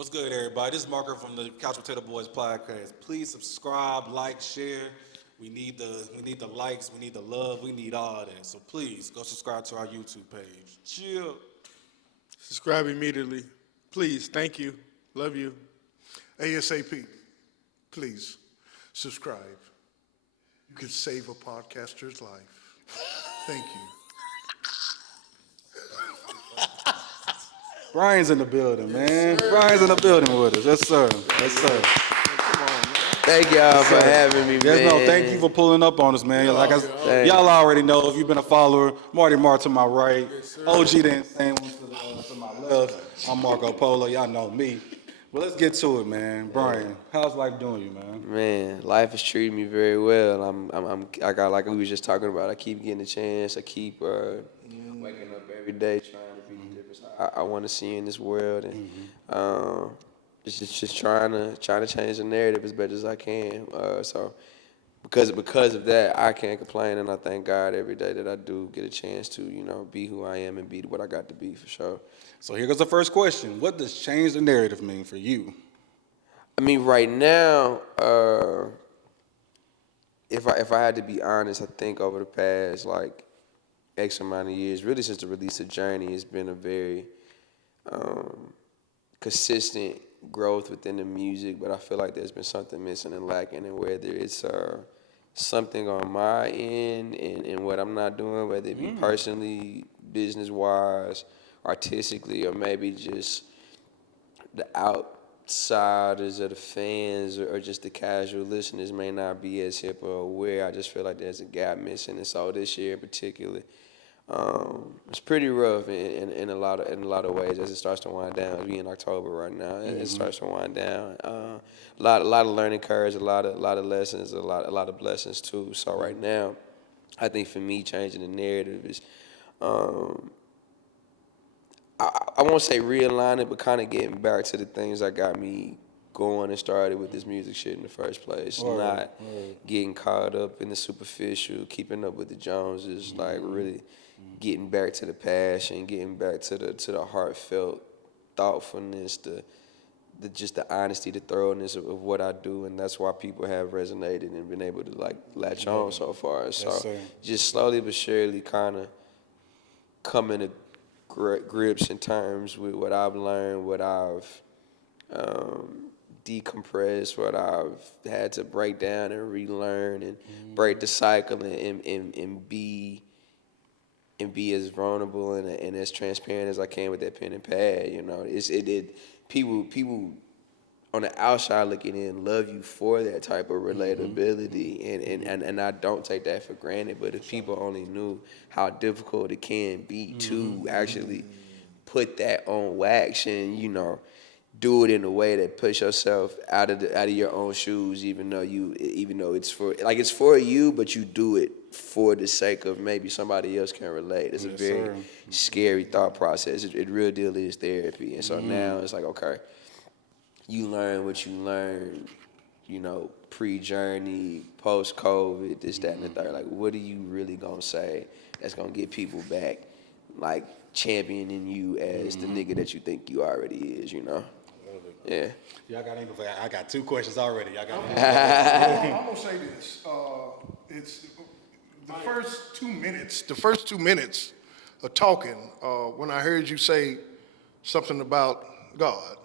What's good, everybody? This is Marker from the Couch Potato Boys podcast. Please subscribe, like, share. We need the likes, we need the love, we need all that. So please go subscribe to our YouTube page. Chill. Subscribe immediately. Please, thank you. Love you. ASAP, please subscribe. You can save a podcaster's life. Thank you. Brian's in the building, man. Brian's in the building with us. Yes, sir. Yes, sir. Thank y'all for having me, man. Yes, no, thank you for pulling up on us, man. Like y'all already know, if you've been a follower, Marty Mark to my right, OG the Insane one to my left. I'm Marco Polo. Y'all know me. But let's get to it, man. Brian, how's life doing you, man? Man, life is treating me very well. I got, like we was just talking about, I keep getting a chance. I keep waking up every day trying to be the difference I want to see in this world, and just trying to change the narrative as best as I can. So because of that, I can't complain, and I thank God every day that I do get a chance to be who I am and be what I got to be, for sure. So here goes the first question. What does change the narrative mean for you? I mean, right now, if I had to be honest, I think over the past like X amount of years, really since the release of Journey, it's been a very consistent growth within the music. But I feel like there's been something missing and lacking, and whether it's something on my end and what I'm not doing, whether it be personally, business-wise, artistically, or maybe just the outsiders or the fans or just the casual listeners may not be as hip or aware. I just feel like there's a gap missing, and so this year in particular, it's pretty rough in a lot of ways as it starts to wind down. We in October right now, and it starts to wind down. A lot of learning curves, a lot of lessons, a lot of blessings too. So right now, I think for me, changing the narrative is, I won't say realigning, but kind of getting back to the things that got me going and started with this music shit in the first place. Not getting caught up in the superficial, keeping up with the Joneses, like really getting back to the passion, getting back to the heartfelt thoughtfulness, just the honesty, the thoroughness of what I do, and that's why people have resonated and been able to like latch on so far. So just slowly but surely kind of coming to grips and terms with what I've learned, what I've decompressed, what I've had to break down and relearn and break the cycle and be as vulnerable and as transparent as I can with that pen and pad. People on the outside looking in love you for that type of relatability, and I don't take that for granted. But if people only knew how difficult it can be to actually put that on wax and do it in a way that puts yourself out of your own shoes, even though it's for you, but you do it for the sake of maybe somebody else can relate. It's a very scary thought process. It real deal is therapy, and so now it's like, okay, you learn what you learned, pre-journey, post-COVID, this, that, and the third. Like, what are you really gonna say that's gonna get people back, like championing you as the nigga that you think you already is, Yeah. I got two questions already. I'm gonna say this. It's the first 2 minutes. The first 2 minutes of talking. When I heard you say something about God,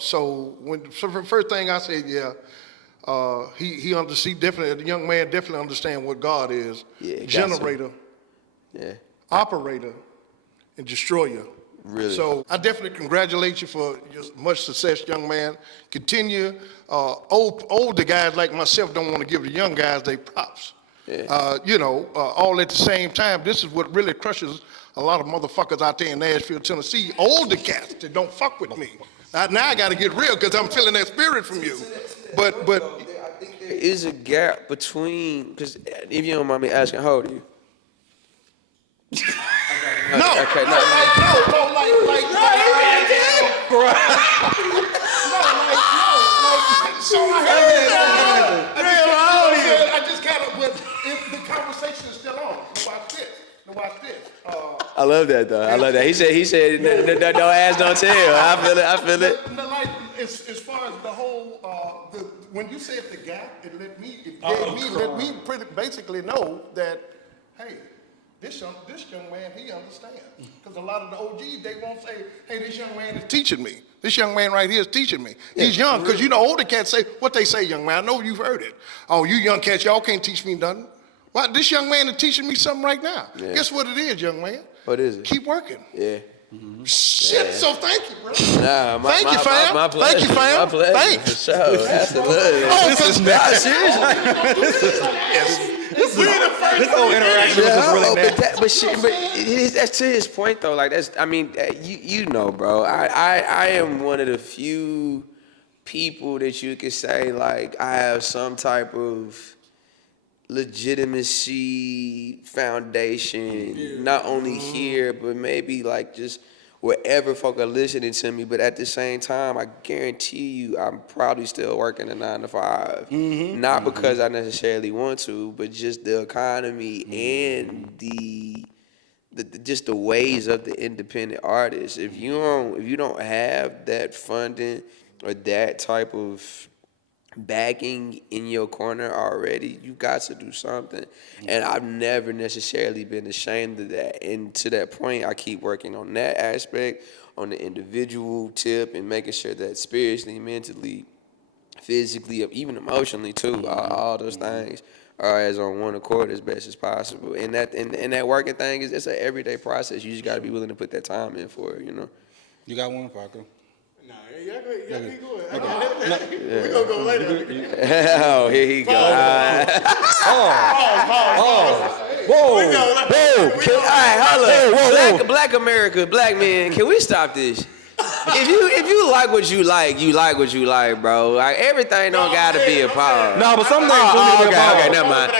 so the first thing I said, the young man definitely understand what God is. Yeah, generator, operator, and destroyer. Really? So I definitely congratulate you for your much success, young man. Continue. Older guys like myself don't want to give the young guys their props. Yeah. All at the same time. This is what really crushes a lot of motherfuckers out there in Nashville, Tennessee. Older cats that don't fuck with me. Now I got to get real because I'm feeling that spirit from you. But I think there is a gap between, because if you don't mind me asking, how old are you? No. Okay, no. I just kind of, but if the conversation is still on, watch this. I love that though. I love that. He said, no ass, don't tell. I feel it. Like as far as the whole, when you said the gap, it let me basically know that, hey, this young man, he understands. Because a lot of the OGs, they won't say, hey, this young man is teaching me. This young man right here is teaching me. He's young, because older cats say, what they say, young man, I know you've heard it. Oh, you young cats, y'all can't teach me nothing. Well, this young man is teaching me something right now. Yeah. Guess what it is, young man? What is it? Keep working. Yeah. Mm-hmm. Shit, yeah. So thank you, bro. Thank you, fam. My pleasure. Thank you, fam. My pleasure. Thanks. For sure. Absolutely. This is not seriously. This whole interaction was just really bad. But that's to his point though. Like that's, I mean, you know, bro. I am one of the few people that you could say like I have some type of legitimacy foundation, not only here but maybe like just wherever folk are listening to me. But at the same time, I guarantee you, I'm probably still working a 9 to 5. Not because I necessarily want to, but just the economy and the just the ways of the independent artist. If you don't have that funding or that type of backing in your corner already, you got to do something. And I've never necessarily been ashamed of that. And to that point, I keep working on that aspect, on the individual tip, and making sure that spiritually, mentally, physically, even emotionally too, all those things are as on one accord as best as possible. And that working thing it's an everyday process. You just got to be willing to put that time in for it, You got one, Parker? Nah, y'all keep going. We're going to go later. Oh, here he goes. Whoa. All right, hold up. Black America, black men, can we stop this? If you like what you like, you like what you like, bro. Like everything don't gotta be a power. No, but some things do need to be a power. Okay, never mind.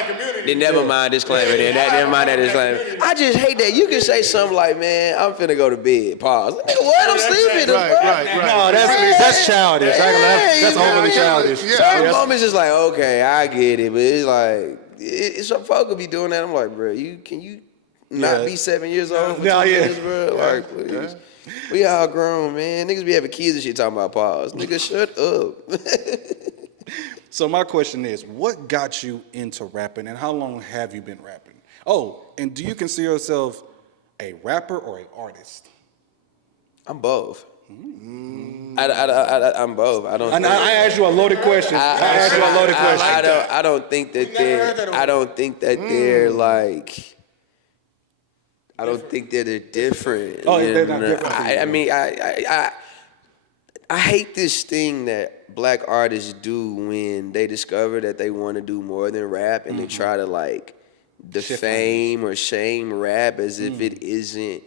Then never mind disclaimer. Never mind that disclaimer. I just hate that you can say something like, "Man, I'm finna go to bed." Pause. What? I'm sleeping. Right. No, that's childish. That's overly childish. Certain moments is like, okay, I get it, but it's like, some folk could be doing that. I'm like, bro, can you not be 7 years old for 2 years, bro? Like, please. We all grown, man. Niggas be having kids and shit talking about pause. Nigga, shut up. So my question is, what got you into rapping, and how long have you been rapping? Oh, and do you consider yourself a rapper or an artist? I'm both. I'm both. I asked you a loaded question. I don't think that they're like. I don't think that they're different. Oh, they're not different. I mean, I hate this thing that black artists do when they discover that they want to do more than rap, and they try to like defame or shame rap as if it isn't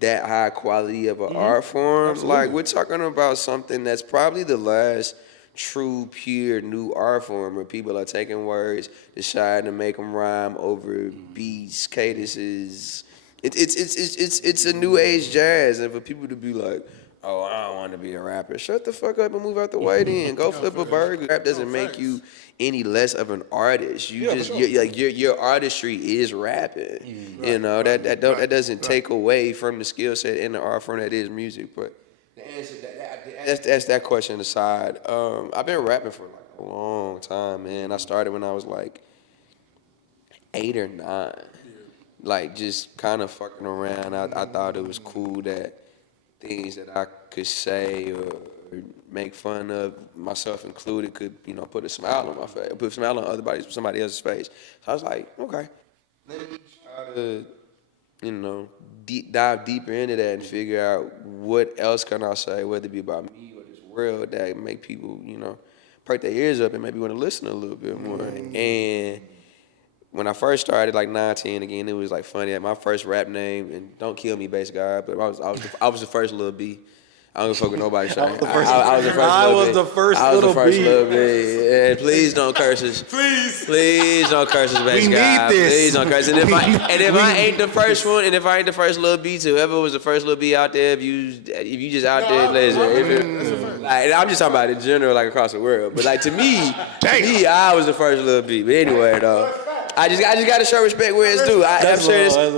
that high quality of an art form. Absolutely. Like, we're talking about something that's probably the last true, pure, new art form where people are taking words, deciding to make them rhyme over beats, cadences. It's a new age jazz, and for people to be like, oh, I don't want to be a rapper. Shut the fuck up and move out the way then. Go flip a burger. Rap doesn't make you any less of an artist. Your artistry is rapping. You know, that doesn't take away from the skill set in the art form that is music. But the answer that's that question aside. I've been rapping for like a long time, man. I started when I was like 8 or 9. Like, just kind of fucking around. I thought it was cool that things that I could say or make fun of, myself included, could, put a smile on my face, put a smile on somebody else's face. So I was like, okay, let me try to, dive deeper into that and figure out what else can I say, whether it be about me or this world, that make people, perk their ears up and maybe want to listen a little bit more. And when I first started, like 19, again, it was like funny. My first rap name, and don't kill me, bass guy, but I was the first Lil B. I don't give a fuck what nobody saying. I was the first little B. Yeah, please don't curse us. Please don't curse us, bass guy. We need this. Please don't curse us. And if I ain't the first one, and if I ain't the first Lil B, to whoever was the first Lil B out there, if you just out there, listen. Like, I'm just talking about in general, like across the world. But like to me, I was the first Lil B. But anyway, though. I just got to show respect where it's due. I'm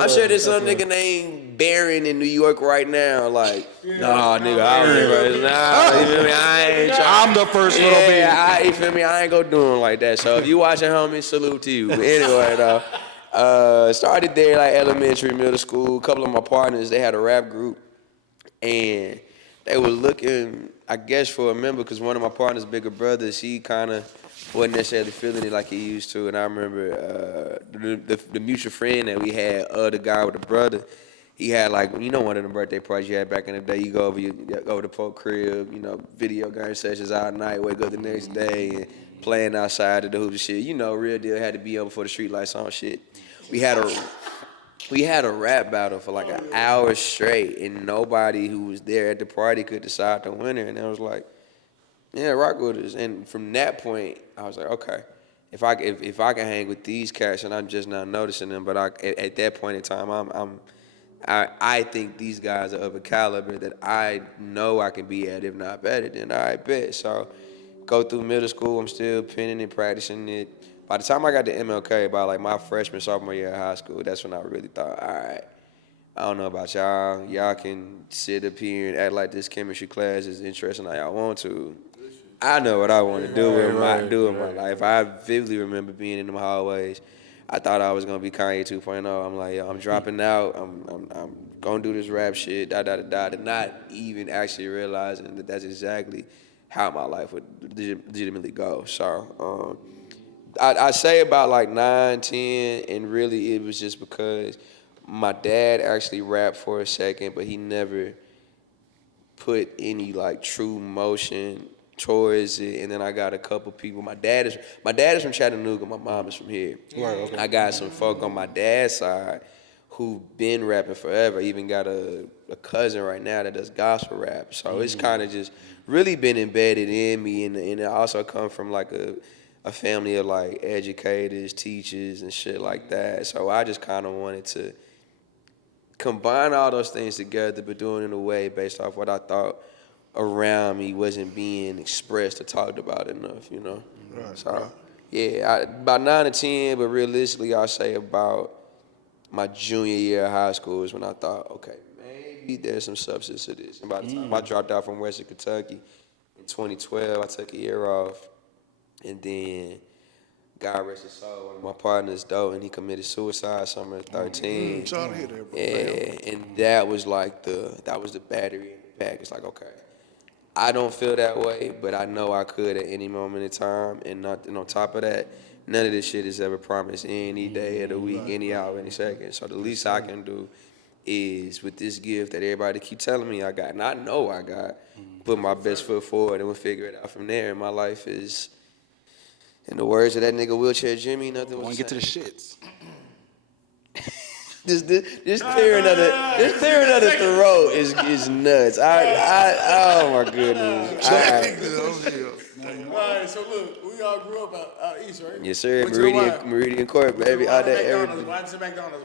sure there's some nigga named Baron in New York right now. Like, nah, nigga, I was the first. Nah, I ain't I'm the first little baby. Yeah, you feel me? I ain't gonna do him like that. So if you watching, homie, salute to you. But anyway, though, started there like elementary, middle school. A couple of my partners, they had a rap group, and they were looking, I guess, for a member because one of my partner's bigger brothers, he kind of wasn't necessarily feeling it like he used to. And I remember the mutual friend that we had, the guy with the brother, he had like, one of the birthday parties you had back in the day. You go over to folk crib, video game sessions all night, wake up the next day and playing outside of the hoops and shit. Real deal had to be up before the street lights on shit. We had a rap battle for like an hour straight, and nobody who was there at the party could decide the winner. And I was like, yeah, rock with us. And from that point, I was like, okay, if I can hang with these cats, and I'm just not noticing them, but at that point in time, I think these guys are of a caliber that I know I can be at, if not better, then I bet. So go through middle school, I'm still penning and practicing it. By the time I got to MLK, about like my freshman, sophomore year of high school, that's when I really thought, all right, I don't know about y'all. Y'all can sit up here and act like this chemistry class is interesting like y'all want to. I know what I want to do in my life. I vividly remember being in them hallways. I thought I was gonna be Kanye 2.0. I'm like, yo, I'm dropping out. I'm gonna do this rap shit. And not even actually realizing that that's exactly how my life would legitimately go. So I say about like 9, 10, and really it was just because my dad actually rapped for a second, but he never put any like true motion towards it. And then I got a couple people. My dad is from Chattanooga. My mom is from here. Right, okay. I got some folk on my dad's side who've been rapping forever. I even got a cousin right now that does gospel rap. So it's kind of just really been embedded in me, and it also come from like a family of like educators, teachers, and shit like that. So I just kind of wanted to combine all those things together, but doing it in a way based off what I thought around me wasn't being expressed or talked about enough, Right, so, right. Yeah, about 9 or 10, but realistically, I'll say about my junior year of high school is when I thought, okay, maybe there's some substance to this. And by the time I dropped out from Western Kentucky in 2012, I took a year off, and then God rest his soul, one of my partners, though, and he committed suicide summer of 13. Sorry to hear that, bro. Yeah, and that was like the battery in the back. It's like, okay, I don't feel that way, but I know I could at any moment in time. And on top of that, none of this shit is ever promised any day of the week, any hour, any second. So the least I can do is, with this gift that everybody keep telling me I got, and I know I got, put my best foot forward, and we'll figure it out from there. And my life is, in the words of that nigga Wheelchair Jimmy, nothing was. Want to get to the shits. This clearing of the throat is nuts. Oh my goodness. All right, so look, we all grew up out east, right? Yes, sir. Meridian Court, baby. Out there every. Washington McDonald's,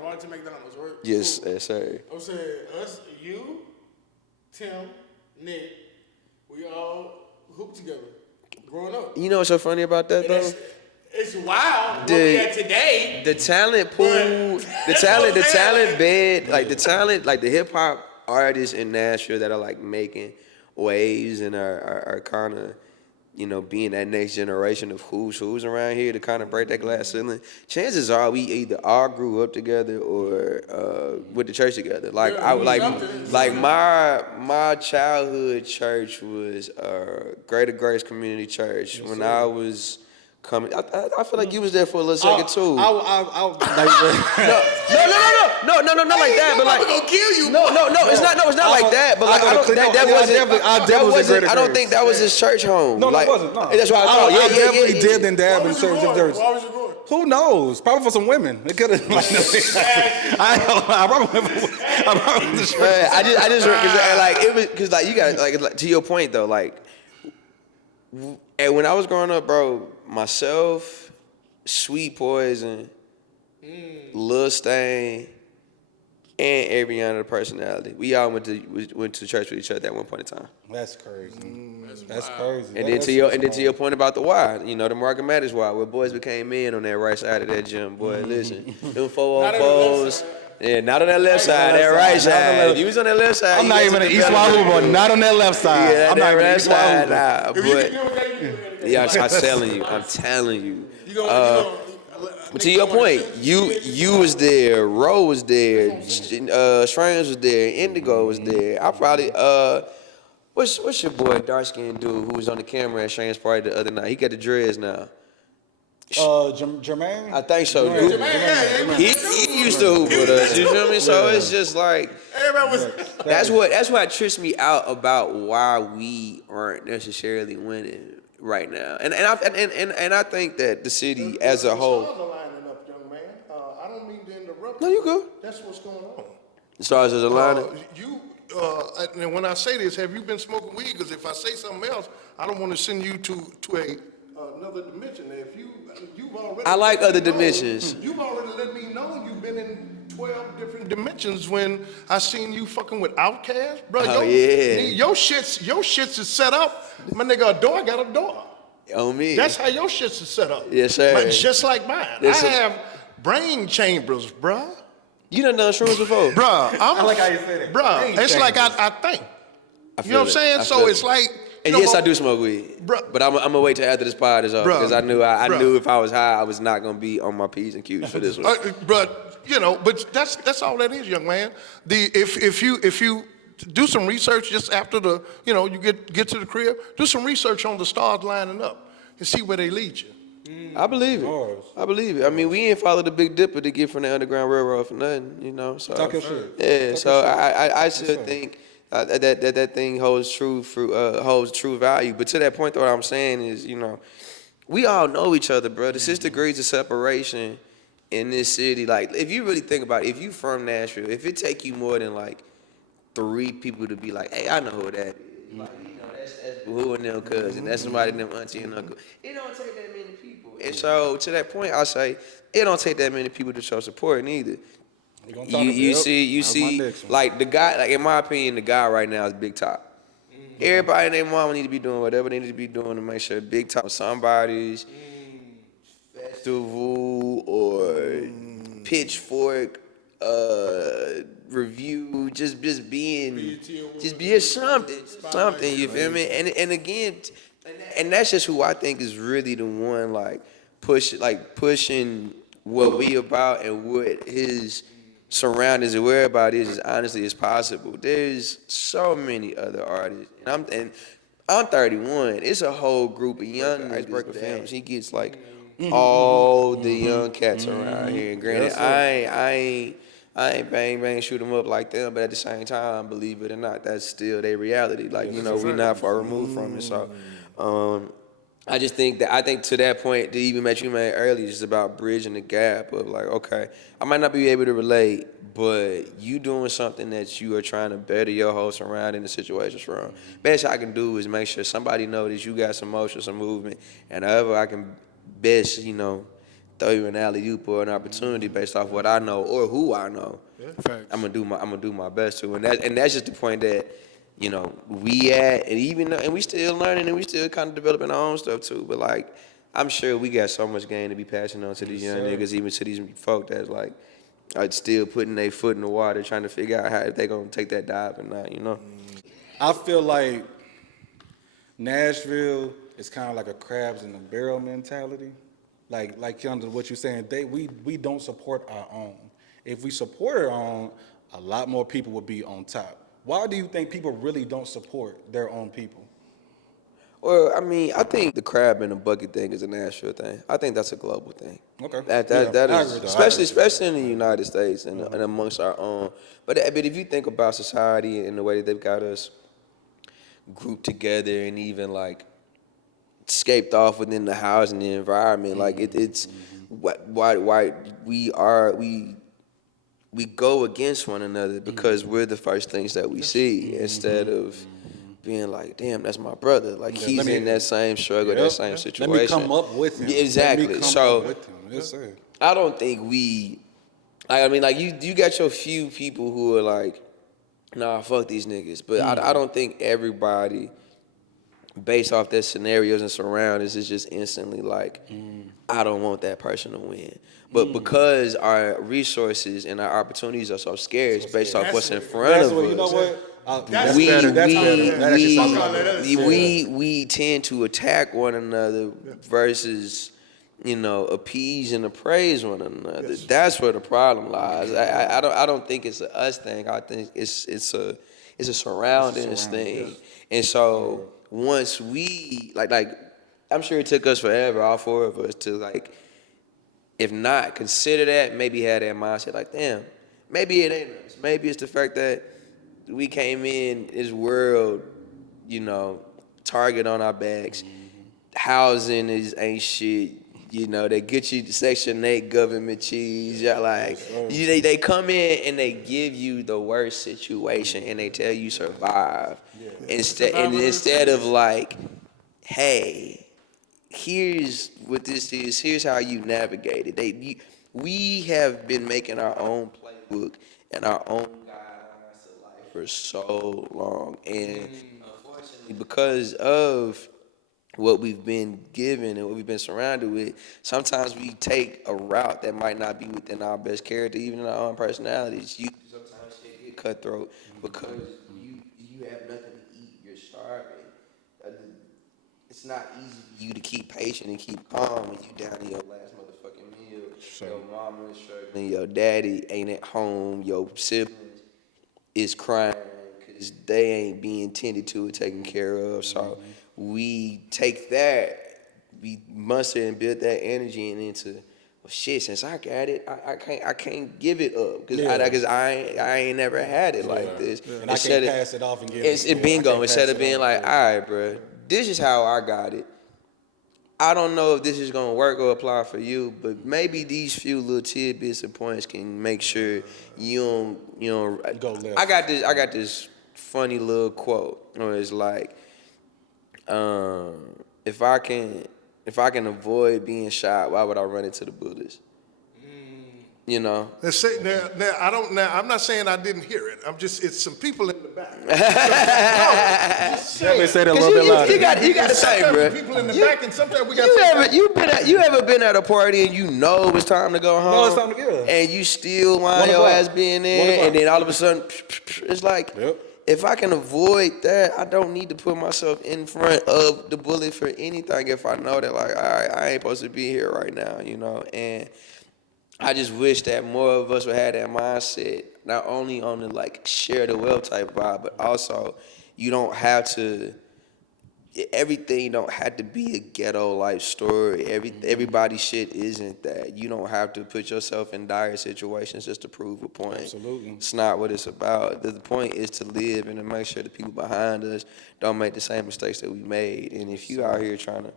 right? Yes, yes, sir. I'm saying us, you, Tim, Nick, we all hooped together growing up. You know what's so funny about that though? It's wild what we at today. The talent pool, the talent bed, like the hip hop artists in Nashville that are like making waves and are kind of, being that next generation of who's around here to kind of break that glass ceiling. Chances are we either all grew up together or went to church together. Like my childhood church was Greater Grace Community Church. When I was coming, I feel like you was there for a little second too. No, not like that. But like, I'm gonna kill you. No, it's not like that. But like, I don't think that was his church home. No, like, it wasn't. No. That's why I definitely dipped and dabbed in church. Why was you going? Who knows? Probably for some women. It could have. I probably went for. I just like it was because like you got like to your point though, like. And when I was growing up, bro, myself, Sweet Poison, Lil Stain, and every other personality, we all went to church with each other at one point in time. That's crazy. That's crazy. And then to your point about the why, the Market Matters why, where boys became men on that right side of that gym. Boy, listen, them 404s, Yeah, not on that left side, that right side. If you was on that left side, I'm not even an East Wahoo, but not on that left side. Yeah, I'm that not even left East Wahoo. side, nah. If you But can do it, then you do it. yeah, I'm telling you. You gonna To your point, you was there, Ro was there, Strange was there, Indigo was there. I probably what's your boy dark skinned dude who was on the camera at Strange's party the other night? He got the dreads now. Jermaine? I think so. Dude. He used to hoop with us. You feel me? So it's just like everybody was. that's what trips me out about why we aren't necessarily winning right now. And I think that the city as a whole. The stars are lining up, young man. I don't mean to interrupt. No, you good. That's what's going on. The stars is aligning. And when I say this, have you been smoking weed? Because if I say something else, I don't want to send you to another dimension. If you've already. I like other dimensions. You've already let me know you've been in 12 different dimensions when I seen you fucking with Outkast, bro. Oh, yeah. Your shits is set up. My nigga, a door got a door. On me. That's how your shits is set up. Yes, sir. But just like mine. Listen. I have brain chambers, bruh. You done shrooms before? Bruh, I like how you say that. Bruh, Brain it's like chambers. I think. I You know what I'm feel saying? it. I So feel it's it. like. And yes, I do smoke weed, Bruh. but I'm gonna wait till after this pod is over Bruh. because I knew Bruh. knew if I was high, I was not gonna be on my P's and Q's for this one. But that's all that is, young man. If you do some research just after you get to the crib, do some research on the stars lining up and see where they lead you. I believe it. I believe it. I mean, we ain't follow the Big Dipper to get from the Underground Railroad for nothing, you know. So Talk your shit. yeah. Talk So your shit. I still think that thing holds true value. But to that point, though, what I'm saying is, we all know each other, bro. The 6 degrees of separation in this city. Like, if you really think about it, if you from Nashville, if it take you more than like 3 people to be like, hey, I know who that is. Like, that's who and them cousin. That's somebody and them auntie and uncle. It don't take that many people. And so to that point, I say it don't take that many people to show support neither. You see, like the guy, like in my opinion, the guy right now is Big Top. Everybody and their mama need to be doing whatever they need to be doing to make sure Big Top somebody's festival or pitchfork review, just being something. You feel me? And again, and that's just who I think is really the one like pushing what we about and what his surroundings and whereabouts is as honestly as possible. There's so many other artists, and I'm 31. It's a whole group of young Icebreaker fans. He gets like all the young cats around here. And granted, I ain't bang shoot them up like them, but at the same time, believe it or not, that's still their reality. Like we not far removed from it. So I think to that point, the even that you made earlier, is about bridging the gap of like, okay, I might not be able to relate, but you doing something that you are trying to better your whole surrounding the situations from. Best I can do is make sure somebody knows that you got some motion, some movement, and however I can best, throw you an alley-oop or an opportunity based off what I know or who I know. I'm gonna do my best to, and that's just the point that we at, and we still learning and we still kind of developing our own stuff too. But like, I'm sure we got so much game to be passing on to these young niggas, even to these folk that's like, are still putting their foot in the water, trying to figure out how if they gonna take that dive or not. I feel like Nashville is kind of like a crabs in the barrel mentality. Like under what you're saying, we don't support our own. If we support our own, a lot more people would be on top. Why do you think people really don't support their own people? Well, I mean, I think the crab in the bucket thing is a Nashville thing. I think that's a global thing. Okay. That is, especially in the United States and amongst our own. But if you think about society and the way that they've got us grouped together and even like scaped off within the housing environment, like it's why we go against one another because we're the first things that we see instead of being like, damn, that's my brother. Like he's in that same struggle, that same situation. Let me come up with him. Yeah, exactly. So I don't think you got your few people who are like, nah, fuck these niggas. But I don't think everybody based off their scenarios and surroundings, it's just instantly like, I don't want that person to win. But because our resources and our opportunities are so scarce based off what's in front of us, You know what? That's we better. That's better. That actually sounds like we tend to attack one another versus, appease and appraise one another. Yes. That's where the problem lies. I don't think it's a us thing. I think it's a surroundings thing. And so once we like I'm sure it took us forever, all four of us, to like, if not consider that, maybe have that mindset like, damn, maybe it ain't us. Maybe it's the fact that we came in this world, target on our backs. Housing ain't shit. They get you Section 8 government cheese. They come in and they give you the worst situation and they tell you survive. Instead of like, hey, here's what this is. Here's how you navigate it. We have been making our own playbook and our own guidelines to life for so long, and unfortunately, because of what we've been given and what we've been surrounded with, sometimes we take a route that might not be within our best character, even in our own personalities. Sometimes shit get cutthroat because you have nothing to eat. You're starving. It's not easy for you to keep patient and keep calm when you down to your last motherfucking meal. Sure. Your mama is struggling, your daddy ain't at home, your siblings is crying because they ain't being tended to or taken care of. So we take that, we muster and build that energy into, well, shit, since I got it, I can't give it up because I ain't never had it like this. Yeah. And I can't pass it off and give it. Bingo, instead of being like, all right, bro, this is how I got it. I don't know if this is gonna work or apply for you, but maybe these few little tidbits and points can make sure you don't go left. I got this funny little quote where it's like, if I can avoid being shot, why would I run into the bullets? Let's say now I'm not saying I didn't hear it. It's some people in the back. Definitely say that a little bit louder. You got to say, bro. People in the back, and sometimes we got. You ever been at a party and you know it's time to go home? No, it's time to go. And you still want your ass being there, and then all of a sudden, it's like, if I can avoid that, I don't need to put myself in front of the bullet for anything. If I know that, like, all right, I ain't supposed to be here right now, and I just wish that more of us would have that mindset, not only on the like share the wealth type vibe, but also everything don't have to be a ghetto life story. Everybody's shit isn't that. You don't have to put yourself in dire situations just to prove a point. Absolutely. It's not what it's about. The point is to live and to make sure the people behind us don't make the same mistakes that we made. And if you out here trying to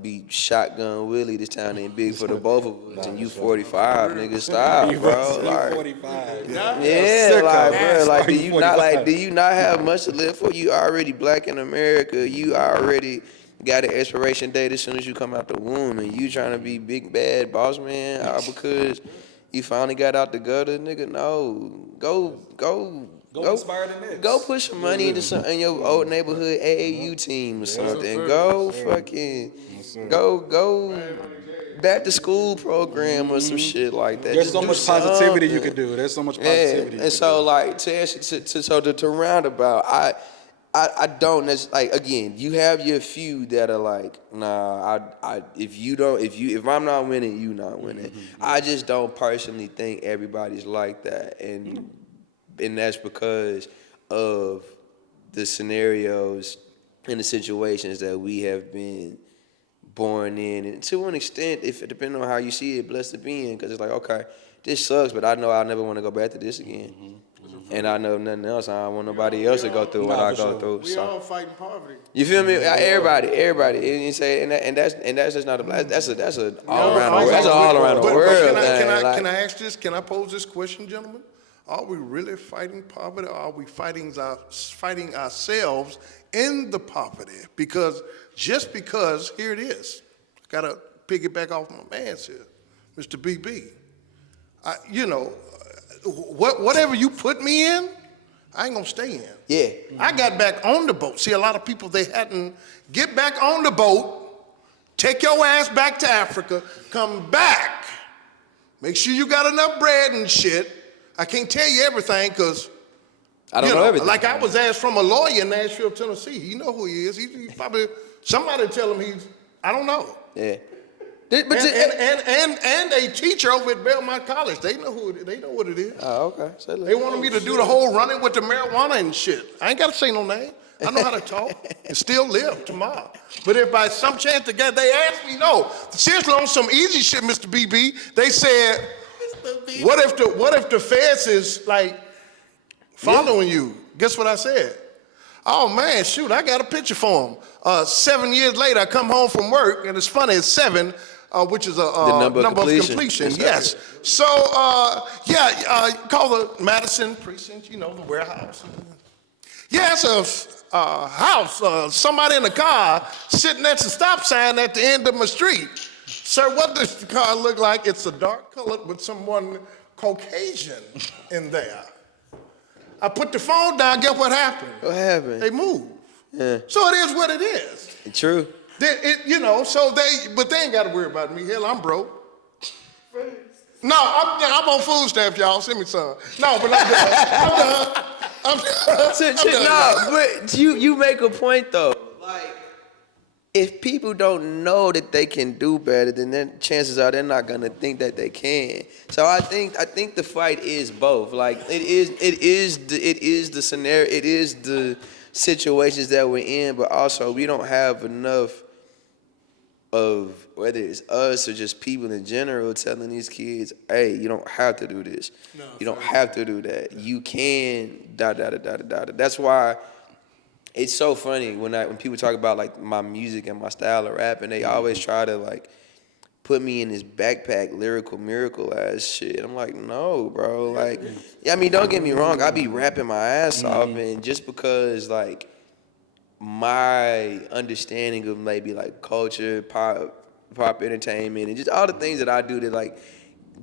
be shotgun Willie, this town ain't big for the both of us, and you 45, nigga, stop, bro. Like, 45. Yeah, like, bro, like, do you not have much to live for? You already black in America. You already got an expiration date as soon as you come out the womb, and you trying to be big bad boss man because you finally got out the gutter, nigga. No, go inspire the next. Go put some money into something in your old neighborhood AAU team or something. Go fucking go back to school program or some shit like that. There's so much positivity you can do. There's so much positivity. And so like to roundabout, I don't necessarily, like, again, you have your few that are like, nah, if I'm not winning, you not winning. I just don't personally think everybody's like that, and that's because of the scenarios and the situations that we have been born in. And to an extent, if it depends on how you see it, blessed to be in, because it's like, okay, this sucks, but I know I'll never want to go back to this again. And I know nothing else. I don't want nobody else to go through what I go through. We all fighting poverty. You feel me? Everybody. And you say, and that's just not a black. That's an all around the world. Can I ask this? Can I pose this question, gentlemen? Are we really fighting poverty, or are we fighting ourselves in the poverty? Because here it is. Got to piggyback off my man's here, Mr. BB. Whatever you put me in, I ain't gonna stay in. Yeah. I got back on the boat. See, a lot of people, they hadn't get back on the boat, take your ass back to Africa, come back. Make sure you got enough bread and shit. I can't tell you everything because I don't know everything. Like I was asked from a lawyer in Nashville, Tennessee. He know who he is. He probably, somebody tell him I don't know. Yeah. And a teacher over at Belmont College, they know what it is. Oh, okay. They wanted me to do the whole running with the marijuana and shit. I ain't got to say no name. I know how to talk and still live tomorrow. But if by some chance they asked me, no, seriously on some easy shit, Mr. BB, they said, what if the feds is like following you? Guess what I said? Oh man, shoot, I got a picture for him. 7 years later, I come home from work, and it's funny, it's 7, which is a number of completion. Yes. So, call the Madison precinct, the warehouse. Yeah, it's a house. Somebody in a car sitting at the stop sign at the end of my street. Sir, what does the car look like? It's a dark color with someone Caucasian in there. I put the phone down, guess what happened? What happened? They moved. Yeah. So it is what it is. True. But they ain't got to worry about me. Hell, I'm broke. No, I'm on food stamps, y'all. Send me some. No, but I'm done. No, but you make a point though. Like, if people don't know that they can do better, then chances are they're not gonna think that they can. So I think the fight is both. Like it is the scenario, it is the situations that we're in, but also we don't have enough of, whether it's us or just people in general, telling these kids, hey, you don't have to do this. No, you don't have to do that. You can That's why it's so funny when people talk about like my music and my style of rap, and they always try to like put me in this backpack lyrical miracle ass shit. I'm like, no, bro. Like, I mean, don't get me wrong. I be rapping my ass off, and just because like my understanding of maybe like culture, pop entertainment, and just all the things that I do that, like,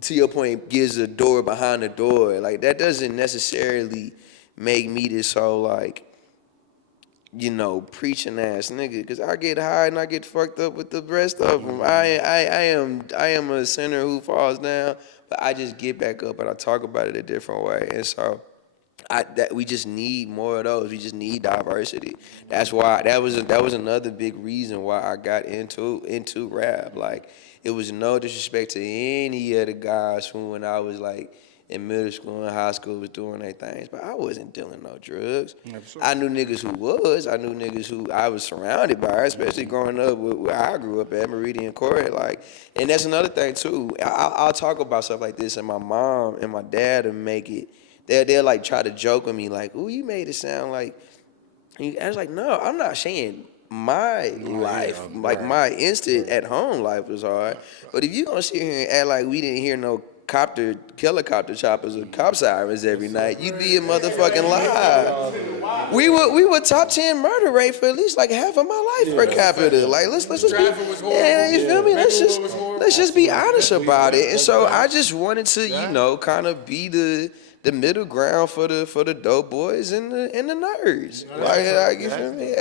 to your point, gives a door behind the door. Like, that doesn't necessarily make me this so like, preaching ass nigga, because I get high and I get fucked up with the rest of them. I am a sinner who falls down, but I just get back up and I talk about it a different way. And so we just need more of those. We just need diversity. That's why that was another big reason why I got into rap. Like, it was no disrespect to any of the guys who, when I was like in middle school and high school, was doing their things, but I wasn't dealing no drugs. Absolutely. I knew niggas who was. I knew niggas who I was surrounded by, especially growing up where I grew up at Meridian Court. Like, and that's another thing too. I'll talk about stuff like this, and my mom and my dad will make it. They'll like try to joke with me, like, "Ooh, you made it sound like." I was like, "No, I'm not saying my life, like my instant at home life was hard. But if you gonna sit here and act like we didn't hear no helicopter choppers or cop sirens every night, you'd be a motherfucking lie. We were top 10 murder rate for at least like half of my life per capita. Like, let's just be, you feel me? Let's just be honest about it. And so I just wanted to, kind of be the middle ground for the dope boys and the nerds. Like, you feel me?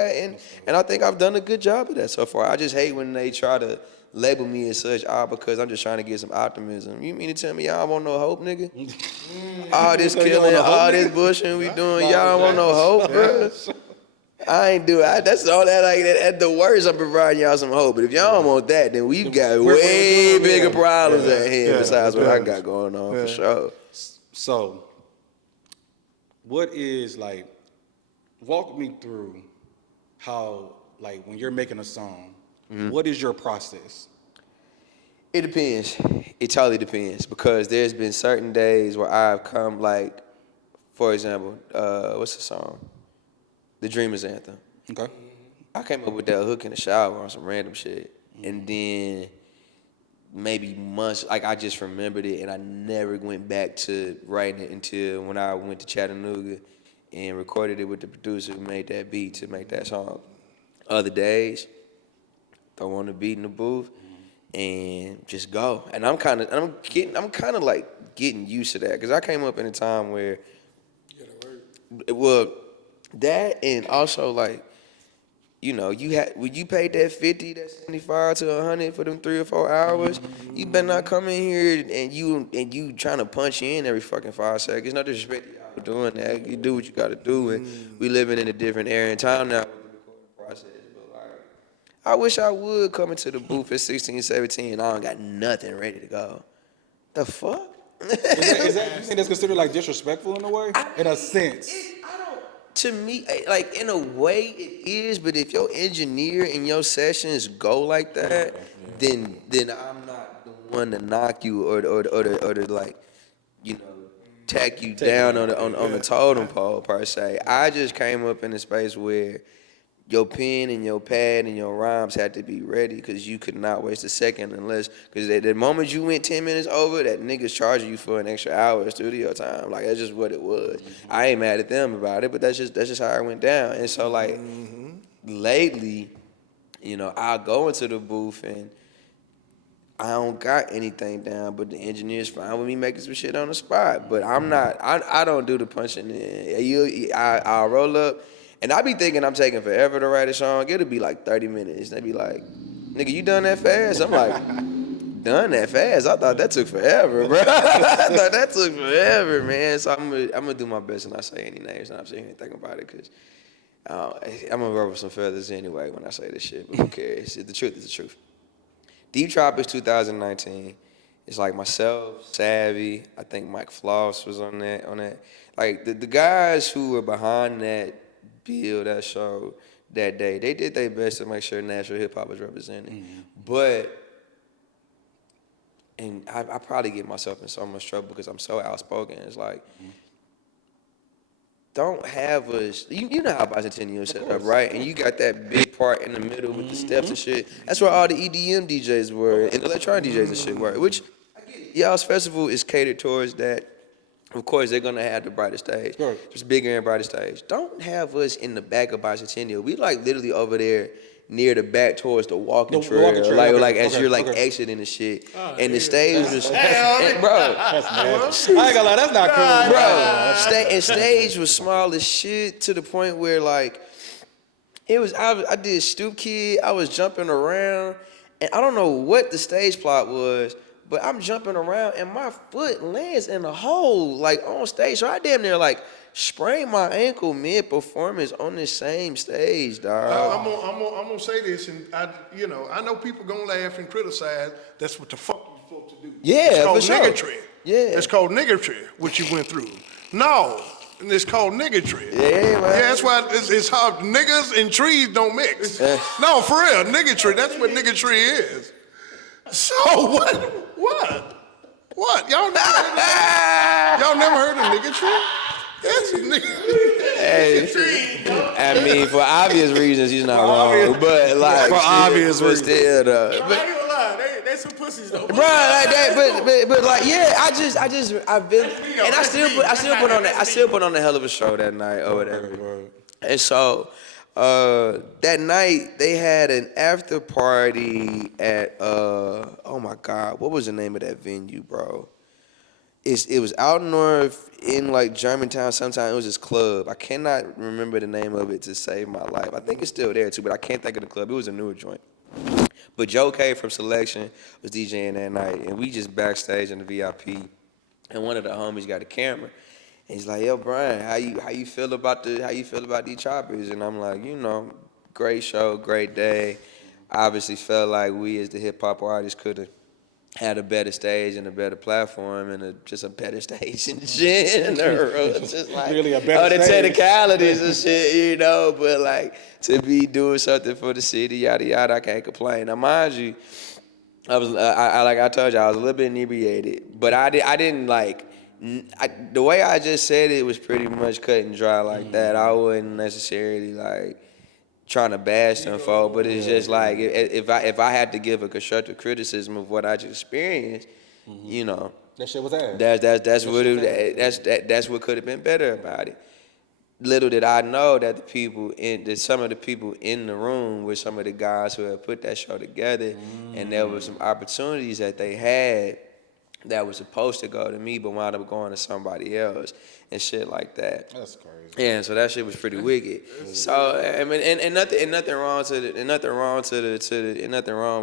And I think I've done a good job of that so far. I just hate when they try to label me as such, because I'm just trying to get some optimism. You mean to tell me y'all don't want no hope, nigga? All this killing, all this bullshit we doing, y'all don't want no hope, bro? I ain't do it. That's all that, like, at the worst, I'm providing y'all some hope. But if y'all don't want that, then we've got way bigger problems at hand besides what I got going on, for sure. So, what is, like, walk me through how, like, when you're making a song, what is your process? It depends. It totally depends, because there's been certain days where I've come, like, for example, what's the song? The Dreamer's Anthem. Okay. I came up with that hook in the shower on some random shit. And then maybe months, like, I just remembered it, and I never went back to writing it until when I went to Chattanooga and recorded it with the producer who made that beat to make that song. Other days, throw on the beat in the booth and just go. And I'm kind of like getting used to that, because I came up in a time where Well, that and also like, when you paid that 50, that 75 to 100 for them 3 or 4 hours, you better not come in here and you trying to punch in every fucking 5 seconds. No disrespect to y'all doing that. You do what you got to do, and we living in a different era and time now with the recording process. But like, I wish I would come into the booth at 16, 17, and I don't got nothing ready to go. The fuck? Is that you think that's considered like disrespectful in a way? In a sense. To me, like in a way it is, but if your engineer and your sessions go like that, then I'm not the one to knock you or to like, tack you down on the totem pole per se. I just came up in a space where your pen and your pad and your rhymes had to be ready because you could not waste a second because at the moment you went 10 minutes over, that nigga's charging you for an extra hour of studio time. Like, that's just what it was. I ain't mad at them about it, but that's just how it went down. And so, like, lately, I'll go into the booth and I don't got anything down, but the engineer's fine with me making some shit on the spot. But I don't do the punching in. I'll roll up. And I be thinking I'm taking forever to write a song. It'll be like 30 minutes. They be like, nigga, you done that fast? I'm like, done that fast? I thought that took forever, bro. I thought that took forever, man. So I'm gonna do my best and not say any names. And I'm saying anything about it because I'm gonna ruffle some feathers anyway when I say this shit. But who cares? The truth is the truth. Deep Tropics 2019. It's like myself, Savvy. I think Mike Floss was on that. Like the guys who were behind that build, that show, that day, they did their best to make sure Nashville hip hop was represented. But, and I probably get myself in so much trouble because I'm so outspoken. It's like, don't have us, you know how bicentennial set up, right? And you got that big part in the middle with the steps and shit. That's where all the EDM DJs were and electronic DJs and shit were, which y'all's festival is catered towards that. Of course, they're gonna have the brighter stage, just bigger and brighter stage. Don't have us in the back of bicentennial. We like literally over there near the back towards the walking trail, as you're exiting the shit. And the stage was, bro. I ain't gonna lie, that's not cool, bro. And stage was small as shit to the point where like it was. I did Stoop Kid. I was jumping around, and I don't know what the stage plot was. But I'm jumping around and my foot lands in a hole, like on stage. So I damn near like sprained my ankle mid-performance on this same stage, dog. I'm gonna say this, and I know people gonna laugh and criticize. That's what the fuck you're supposed to do. Yeah, it's called for sure. niggatry. Yeah, it's called niggatry, what you went through. No, and it's called niggatry. Yeah, man. Yeah, that's why it's how niggas and trees don't mix. No, for real, niggatry. That's what niggatry is. So what? Y'all never heard of Y'all never heard of niggatry? That's a nigga. I mean, for obvious reasons, he's not wrong. But like, for obvious reasons, still, I ain't gonna lie, they some pussies though. Bro, like that, but like, yeah, I've been, and I still put on a hell of a show that night or whatever. And so. That night they had an after party at oh my God, what was the name of that venue, bro? It was out north in like Germantown sometime. It was this club. I cannot remember the name of it to save my life. I think it's still there too, but I can't think of the club. It was a newer joint. But Joe K from Selection was DJing that night, and we just backstage in the VIP, and one of the homies got a camera. And he's like, yo, Brian, how you feel about these choppers? And I'm like, great show, great day. Obviously felt like we as the hip hop artists could have had a better stage and a better platform and just a better stage in general. Just like really a better the stage. technicalities and shit, but like to be doing something for the city, yada yada, I can't complain. Now mind you, I was like I told you, I was a little bit inebriated, but I didn't like. The way I just said it was pretty much cut and dry like that. I wasn't necessarily like trying to bash them folk, but it's just like if I had to give a constructive criticism of what I just experienced, that shit was ass. That's what could have been better about it. Little did I know that some of the people in the room were some of the guys who had put that show together, and there were some opportunities that they had that was supposed to go to me, but wound up going to somebody else and shit like that. That's crazy. Yeah, so that shit was pretty wicked. So I mean, and nothing wrong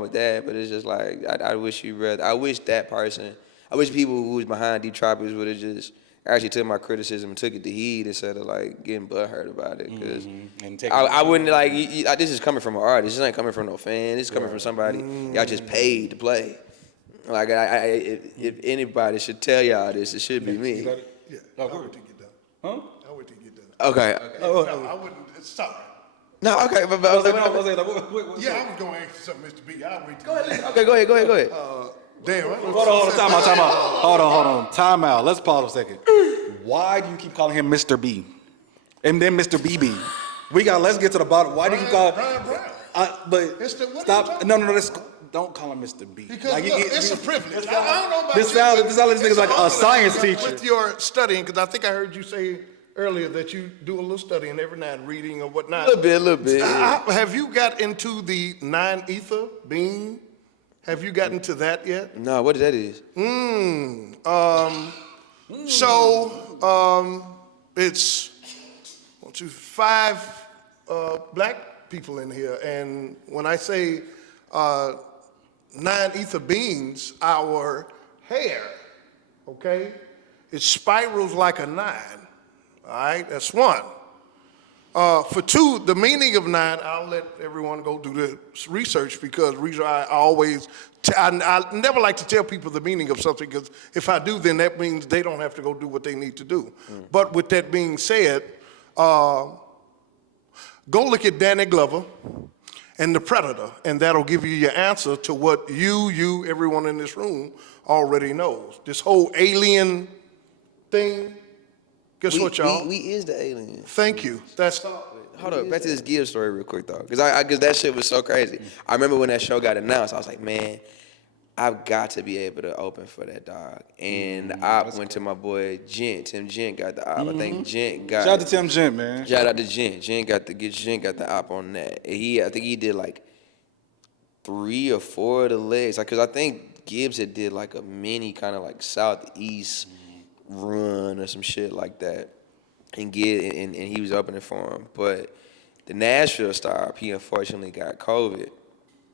with that. But it's just like I wish people who was behind Deep Tropics would have just actually took my criticism and took it to heed instead of like getting butthurt about it. Because I wouldn't like this is coming from an artist. This ain't coming from no fan. This is coming from somebody y'all just paid to play. Like if anybody should tell y'all this, it should be me. Yeah, I wait till you get done. Huh? I wait till you get done. Okay. No, I wouldn't. Stop. No, okay, but I was Yeah, I was going to ask you something, Mr. B. I'll wait till you get done. okay, go ahead. Damn. Hold on, time out. Hold on. Time out. Let's pause a second. Why do you keep calling him Mr. B? And then Mr. BB? Let's get to the bottom. Why do you call Brian Brown. stop. No, don't call him Mr. B. Because Like, look, it's a privilege. I don't know about this you, sounds but this nigga's like a it's science honor teacher. with your studying, because I think I heard you say earlier that you do a little studying every night, reading or whatnot. A little bit. Have you got into the 9 ether being? Have you gotten to that yet? No, what that is? It's 1, 2, 5 black people in here, and when I say 9 ether beings, our hair, okay, it spirals like a 9. All right, that's 1. For 2, the meaning of 9, I'll let everyone go do the research, because reason I always, I never like to tell people the meaning of something, because if I do, then that means they don't have to go do what they need to do. But with that being said, go look at Danny Glover and The Predator, and that'll give you your answer to what you, everyone in this room already knows. This whole alien thing. Guess what, y'all? We is the alien. Thank you. That's Hold up, back to this Gibbs story real quick though, because that shit was so crazy. I remember when that show got announced, I was like, man, I've got to be able to open for that dog. And I went to my boy Gent. Tim Gent got the op. I think Gent got. Shout out to Tim Gent, man. Shout out to Gent. Gent got the op on that. And I think he did like 3 or 4 of the legs, like, cause I think Gibbs had did like a mini kind of like southeast run or some shit like that, and he was opening for him. But the Nashville stop, he unfortunately got COVID,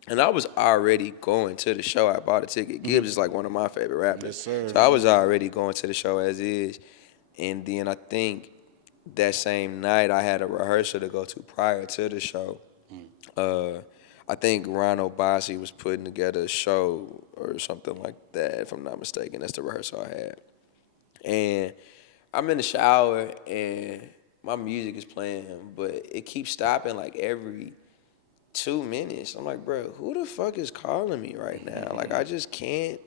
and I was already going to the show. I bought a ticket. Gibbs is like one of my favorite rappers, Yes, sir. so I was already going to the show as is. And then I think that same night I had a rehearsal to go to prior to the show. I think Ronald Bossi was putting together a show or something like that, if I'm not mistaken. That's the rehearsal I had. And I'm in the shower and my music is playing, but it keeps stopping like every 2 minutes. I'm like, bro, who the fuck is calling me right now? Like, I can't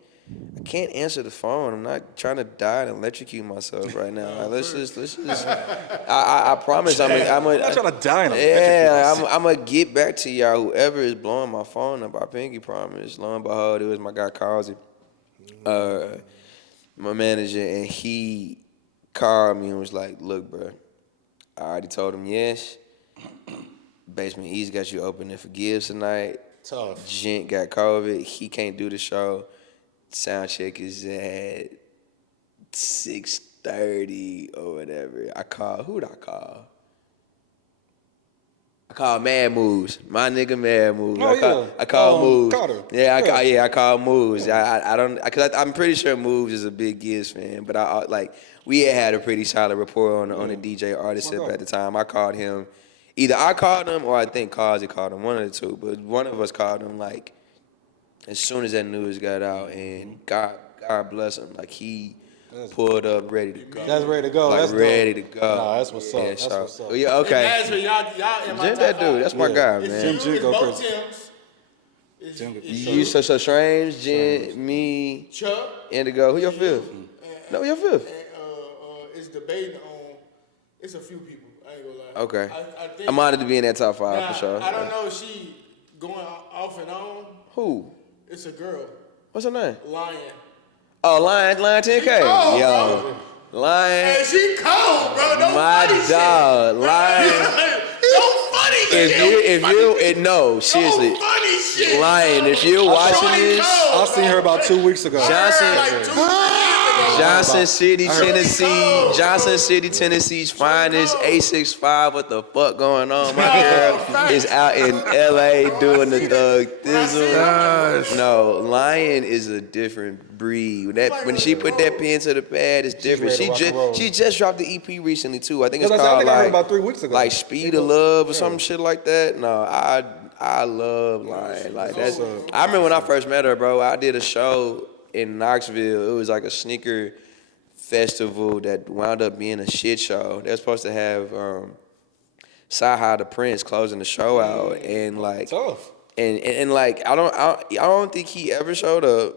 answer the phone. I'm not trying to die and electrocute myself right now. Like, let's just. I promise I'm not trying to die and I'm gonna get back to y'all. Whoever is blowing my phone up, I pinky promise. Lo and behold, it was my guy Causey, my manager, and he called me and was like, look, bro, I already told him yes. Basement East got you opening for Gibbs tonight. Tough. Gent got COVID. He can't do the show. Sound check is at 6:30 or whatever. Who'd I call? I called Mad Moves. My nigga Mad Moves. I called Moves. Carter. I called Moves. I don't, cause I'm pretty sure Moves is a big Gibbs fan, but we had a pretty solid rapport on the DJ artist at the time. I called him. Either I called him or I think Causey called him, one of the two. But one of us called him like as soon as that news got out, and God bless him, like he pulled up ready to go. That's ready to go. Like that's ready to go. Nah, that's what's up. Yeah, That's so, what's up. yeah, okay. Nashville, y'all in my Jim, top that dude, 5. that's my guy, It's man. you, Jim it's go both crazy. Tims. It's You so Strange, Jen, me, Chuck. Indigo. Who your fifth? No, your fifth. And it's debating on. It's a few people. I ain't gonna lie. Okay. I think, I'm honored to be in that top 5 now, for sure. I don't know if she going off and on. Who? It's a girl. What's her name? Lion. Oh, Lion 10K. cold, Yo, Lion. Hey, she cold, bro. No My funny dog, shit. Lion. No funny no, seriously, funny shit. Lion, if you're watching this, I seen her about 2 weeks ago. Johnson City, Tennessee. Johnson City, Tennessee's finest A65. What the fuck going on? My girl is out in LA doing the thug thizzle. No, Lion is a different breed. When she put that pen to the pad, it's different. She just dropped the EP recently too. I think it's called I heard about 3 weeks ago. like Speed of Love or some shit like that. No, I love Lion. Like that's. I remember when I first met her, bro. I did a show in Knoxville. It was like a sneaker festival that wound up being a shit show. They're supposed to have Saha the Prince closing the show out, and like Tough. And like I don't think he ever showed up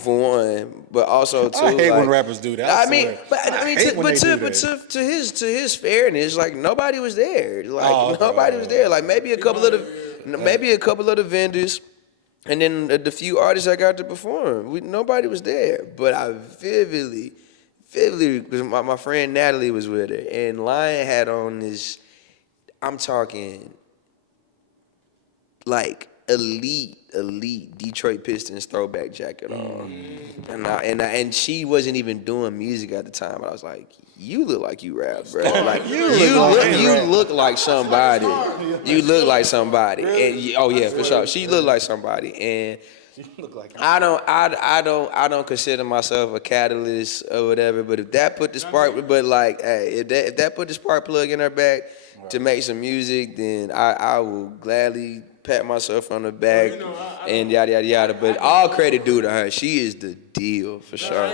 for one, but also too. I hate like, when rappers do that. I mean, to his fairness, like nobody was there. Like nobody was there. Like maybe a couple of the vendors. And then the few artists I got to perform, nobody was there. But I vividly, because my friend Natalie was with her, and Lion had on this, I'm talking, like, elite Detroit Pistons throwback jacket on. And she wasn't even doing music at the time. But I was like, you look like you rap, bro. Like you look like somebody. You look like somebody. And oh yeah, for sure. She looked like somebody. And I don't consider myself a catalyst or whatever. But if that put the spark, if that put the spark plug in her back to make some music, then I will gladly pat myself on the back and yada yada yada. But all credit due to her. She is the deal for sure.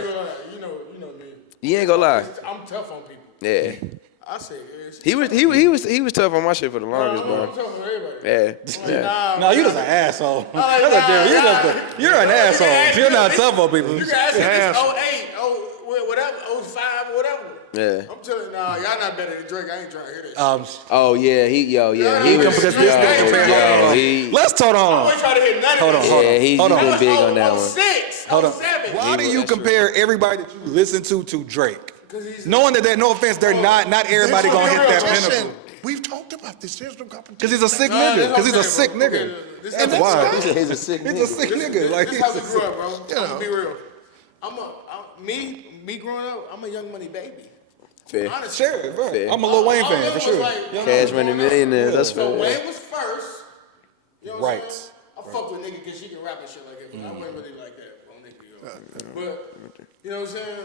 You know me. You ain't gonna lie. I'm tough on people. Yeah. I say He was tough on my shit for the longest, bro. I'm tough on everybody. Yeah. No, you just an asshole. Like, That's a difference. You're an asshole. You're not tough on people. You can ask me this 08, whatever, 05, whatever. Yeah. I'm telling you, y'all not better than Drake. I ain't trying to hear this. Oh yeah, he was. Let's talk on. I ain't trying to hear none of this. Yeah, he's been big on that one. 06, Hold on. 07. Why do you compare everybody that you listen to Drake? Knowing that, no offense, they're not everybody gonna hit that pinnacle. We've talked about this. There's no competition. Because he's a sick nigga. Because he's a sick nigga. That's why. He's a sick nigga. He's a sick nigga. Like, This how we grew up, bro. I'm gonna be real. Me growing up, I'm a Young Money baby. Fair. Honestly. Sure, bro. Fair. I'm a Lil Wayne fan, for sure. Cash Money Millionaires, that's fair. So Wayne was first. You know what I'm Right. saying? I fuck with nigga because she can rap and shit like that. But I wasn't really like that on nigga. But, you know what I'm saying?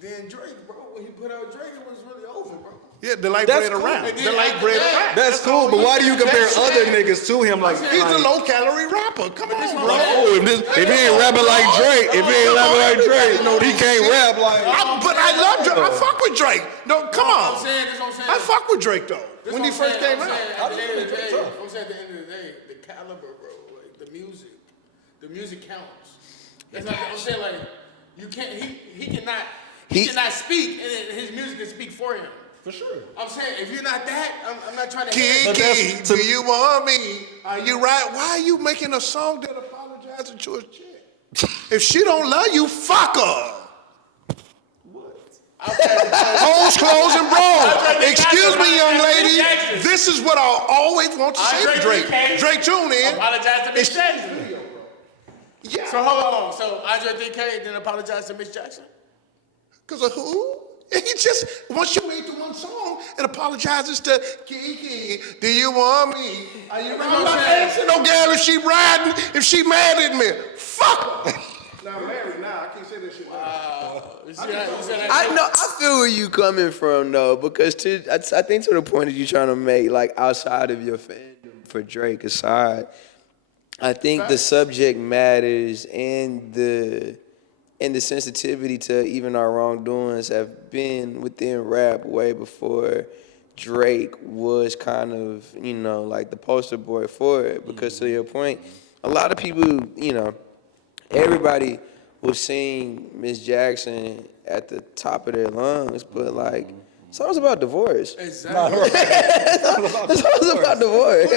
Then Drake, bro, when he put out Drake, it was really over, bro. Yeah, the light That's bread of cool. rap. And then The light after bread of that- rap. That's cool, but why do you compare other niggas to him? Like, He's a low calorie rapper. Come on, bro. oh, if he ain't rapping like Drake, he can't rap like. But I love Drake. I fuck with Drake. No, come I'm on. saying, this what I'm saying. I fuck with Drake though. This When what he I'm first saying, came I'm out. saying, at the end of the day, I'm saying at the end of the day, the caliber, bro, like the music counts. That's not, I'm saying like you can't. He cannot speak, and his music can speak for him. For sure. I'm saying if you're not that, I'm not trying to. Kiki, do you want me? Are you right? Why are you making a song that apologizing to a chick? If she don't love you, fuck her. Hoes, clothes, and bros. Excuse me, young lady. This is what I always want to say to Drake. Drake, tune in. Apologize to Miss Jackson. Yeah. So hold on. So Andre 3K then apologize to Miss Jackson? Because of who? He just, once you made the one song, it apologizes to Kiki. Do you want me? Are you right? I'm not asking no girl if she riding, if she mad at me. Fuck her. Now I'm married now. I can't say that shit. I feel where you coming from though, because I think to the point that you're trying to make, like outside of your fandom for Drake aside, I think the subject matters and the sensitivity to even our wrongdoings have been within rap way before Drake was kind of, like the poster boy for it. Because to your point, a lot of people, everybody will sing Miss Jackson at the top of their lungs, but like, songs about divorce. Exactly. Songs about divorce.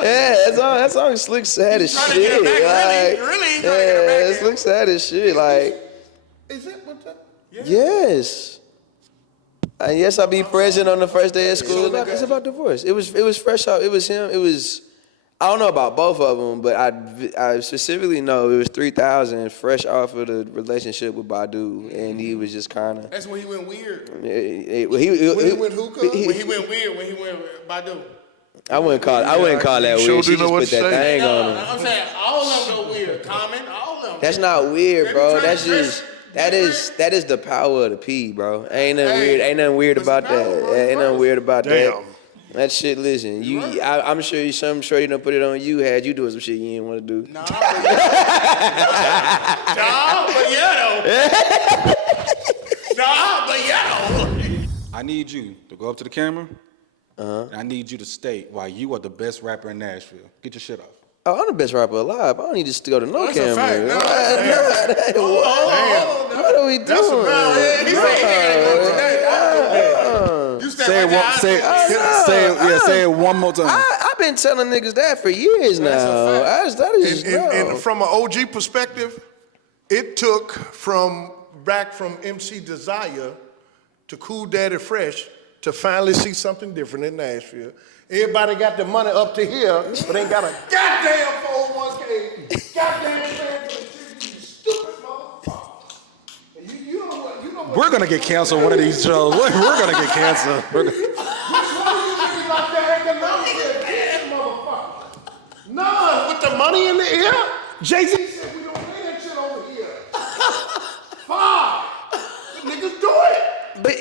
Yeah, that song slick sad as shit. Really? It looks sad as shit. Like, Is it what the? yes. Yes, I'll be present on the first day of school. It's about divorce. It was fresh out. It was him. It was. I don't know about both of them, but I specifically know it was 3,000 fresh off of the relationship with Badu, and he was just kind of. That's when he went weird. When he went hookah? When he went weird. When he went Badu. I wouldn't call that sure weird. do She know just what put to that say. thing on him. I'm saying all of them go weird. Common, all of them. That's not weird, bro. Every That's time just that is the power of the P, bro. Ain't nothing weird. Ain't nothing weird it's about the power, that. bro. Ain't nothing weird about that. Damn. That shit. Listen, I'm sure you don't put it on you. Had you doing some shit you didn't want to do. Nah, but yeah, though. I need you to go up to the camera. And I need you to state why you are the best rapper in Nashville. Get your shit off. Oh, I'm the best rapper alive. I don't need to go to no That's a camera. fact. No, What are we doing? That's a fact. He said he ain't gonna go today. You step Say it like one. Say it one more time. I've been telling niggas that for years now. That is And from an OG perspective, it took from MC Desire to Cool Daddy Fresh to finally see something different in Nashville. Everybody got the money up to here, but ain't got a goddamn 401k, goddamn plan for the city, you stupid motherfucker. And you know what? We're gonna get canceled one of these shows. We're gonna get canceled. Which one of you niggas out there economically against motherfucker? None. With the money in the air, Jay-Z said we don't pay that shit over here. Fine. The niggas do it. But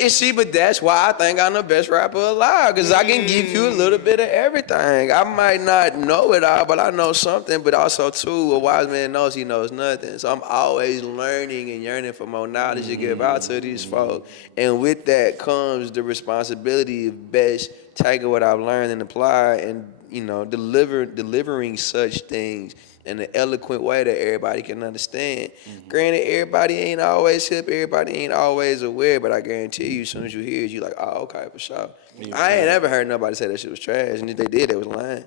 that's why I think I'm the best rapper alive, because I can give you a little bit of everything. I might not know it all, but I know something. But also, too, a wise man knows he knows nothing. So I'm always learning and yearning for more knowledge to give out to these folks. And with that comes the responsibility of best taking what I've learned and apply and, delivering such things in an eloquent way that everybody can understand. Granted, everybody ain't always hip, everybody ain't always aware, but I guarantee you, as soon as you hear it, you like, oh, okay, for sure. Yeah. I ain't ever heard nobody say that shit was trash, and if they did, they was lying.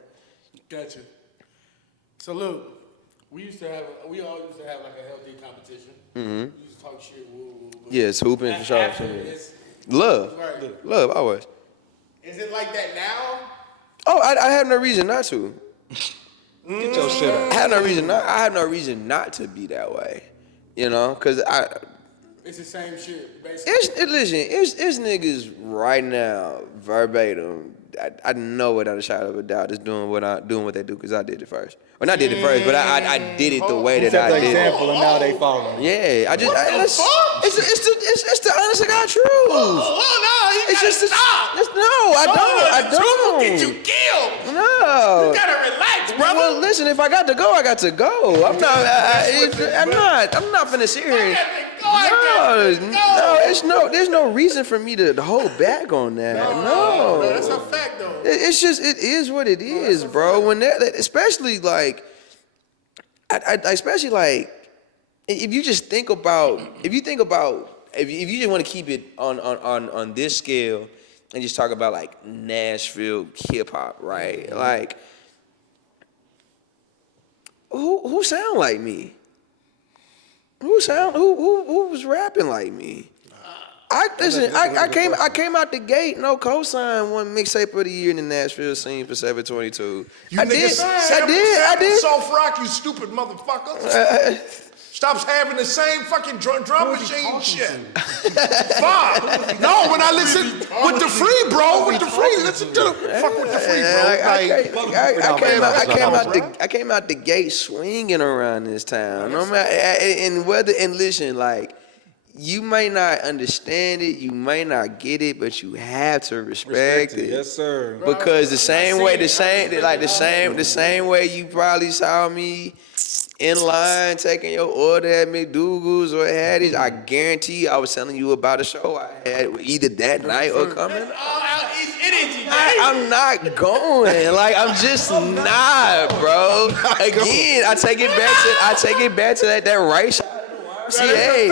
Gotcha. So look, we all used to have like a healthy competition. We used to talk shit. Yes, hooping for sure. Love. Right. Love, always. Is it like that now? Oh, I have no reason not to. Get your shit out. I have no reason not to be that way, because It's the same shit, basically. It's niggas right now, verbatim. I know without a shadow of a doubt is doing what they do because I did it first. Or not did it first, but I did it the way that I Set the did example, it. and now they following. Yeah, it's the honest to God truth. You gotta stop. I don't. Get you killed. No. You gotta relax, brother. Well, listen, if I got to go, I got to go. I'm not finna sit here. There's no reason for me to hold back on that. No, that's a fact though. It is what it is, bro. When especially like, if you just think about, if you just want to keep it on this scale and just talk about like Nashville hip hop, right? Like, who sound like me? Who was rapping like me? I came out the gate, no cosign, one mixtape of the year in the Nashville scene for 722. I did. Soft rock, you stupid motherfuckers. Stop having the same fucking drum machine shit. Fuck. No, when I listen with the free, bro, listen to the fuck with the free, bro. I came out the gate swinging around this town. No matter, and listen, like, you may not understand it, you may not get it, but you have to respect it. Yes, sir. Because the same way you probably saw me in line taking your order at McDougal's or Hattie's, I guarantee you I was telling you about a show I had either that night or coming. I'm not going. Like, I'm just not, bro. Again, I take it back to that right shot. See, hey,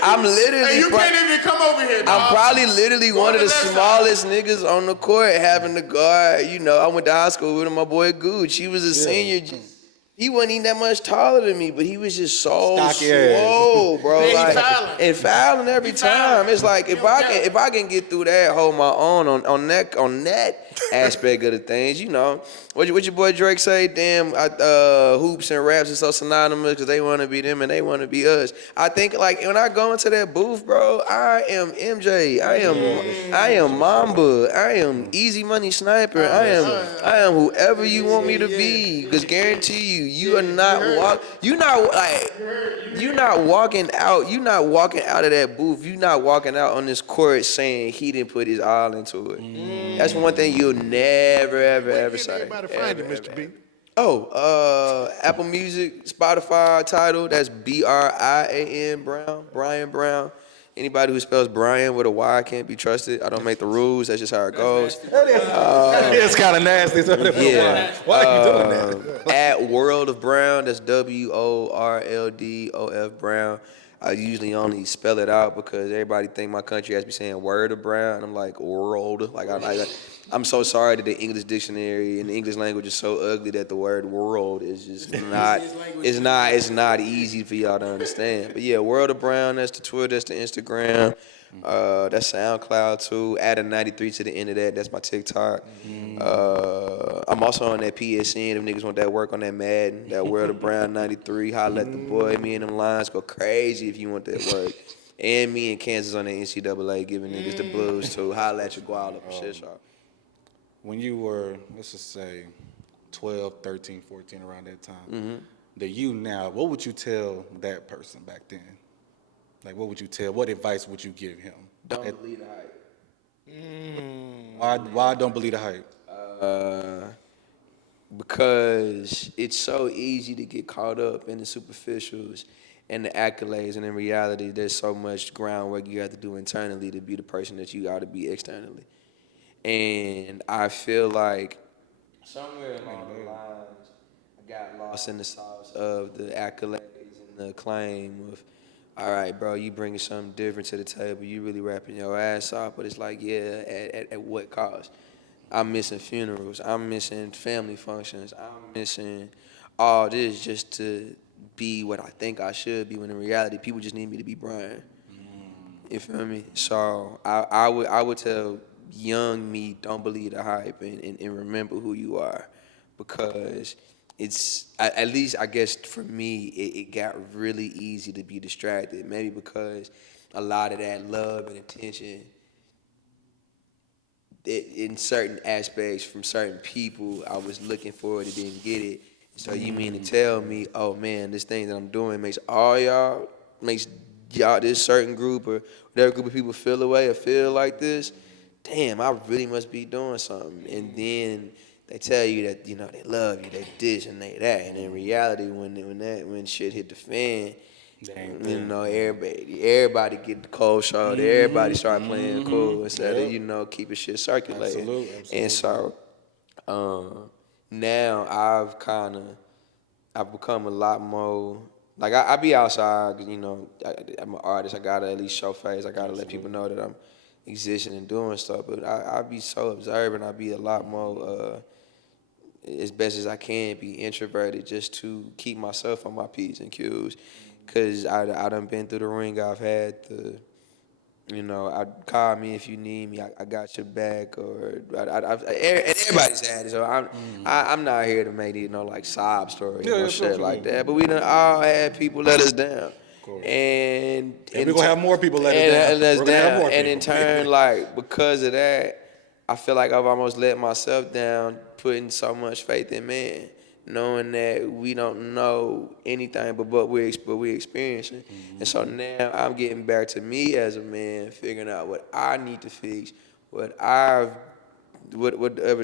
I'm literally. Hey, you can't even come over here, dog. I'm probably literally one of the smallest niggas on the court having to guard. I went to high school with my boy Gooch. He was a senior. He wasn't even that much taller than me, but he was just so Stocky slow, bro. And he Like, fouling. and fouling every time. It's like if I can get through that, hold my own on that aspect of the things, you know. What your boy Drake say? Damn, hoops and raps are so synonymous because they want to be them and they want to be us. I think like when I go into that booth, bro, I am MJ. I am Mamba. I am Easy Money Sniper. I am whoever you want me to be. Because guarantee you are not you're not walking out. You're not walking out of that booth. You're not walking out on this court saying he didn't put his all into it. That's one thing you'll never ever say. Everybody find it, Mr. B. Oh, Apple Music, Spotify title. That's Brian Brown. Brian Brown. Anybody who spells Brian with a Y can't be trusted. I don't make the rules. That's just how it goes. It's kind of nasty. Yeah. Why are you doing that? At World of Brown. That's WORLDOF Brown. I usually only spell it out because everybody think my country has to be saying word of brown. And I'm like, world. I'm so sorry that the English dictionary and the English language is so ugly that the word world is just not, it's not easy for y'all to understand. But yeah, World of Brown, that's the Twitter, that's the Instagram. That's SoundCloud too. Add a 93 to the end of that. That's my TikTok. I'm also on that PSN. Them niggas want that work on that Madden. That World of Brown 93. Holla at the boy. Me and them lines go crazy if you want that work. And me and Kansas on the NCAA giving niggas the blues too. Holla at your guala for shit, y'all. When you were, let's just say, 12, 13, 14, around that time, the you now, what would you tell that person back then? Like, what would you tell? What advice would you give him? Don't believe the hype. Why don't believe the hype? Because it's so easy to get caught up in the superficials and the accolades, and in reality, there's so much groundwork you have to do internally to be the person that you ought to be externally. And I feel like somewhere along the lines, I got lost in the sauce of the accolades and the acclaim of, all right, bro, you bringing something different to the table. You really rapping your ass off, but it's like, yeah, at what cost? I'm missing funerals. I'm missing family functions. I'm missing all this just to be what I think I should be, when in reality, people just need me to be Brian. You feel me? So I would tell young me, don't believe the hype and remember who you are, because it's, at least I guess for me, it got really easy to be distracted, maybe because a lot of that love and attention in certain aspects from certain people I was looking for it, didn't get it. So you mean to tell me, oh man, this thing that I'm doing makes y'all, this certain group or whatever group of people feel away or feel like this? Damn, I really must be doing something. And then they tell you that, you know, they love you, they this and they that. And in reality, when shit hit the fan, you know, everybody get the cold shoulder. Everybody start playing cool instead of, you know, keeping shit circulating. Absolutely. And so now I've become a lot more, like I be outside, you know, I'm an artist. I gotta at least show face. I gotta let people know that I'm existing and doing stuff, but I be so observant. I be a lot more, as best as I can, be introverted just to keep myself on my P's and Q's, because I done been through the ring. I've had the, you know, call me if you need me. I got your back, or everybody's had it. So I'm not here to make it, you know, like sob stories or shit like that. But we done all had people let us down. And we're gonna have more people let us down. And in turn, like, because of that, I feel like I've almost let myself down, putting so much faith in man, knowing that we don't know anything but what we're experiencing. And so now I'm getting back to me as a man, figuring out what I need to fix, whatever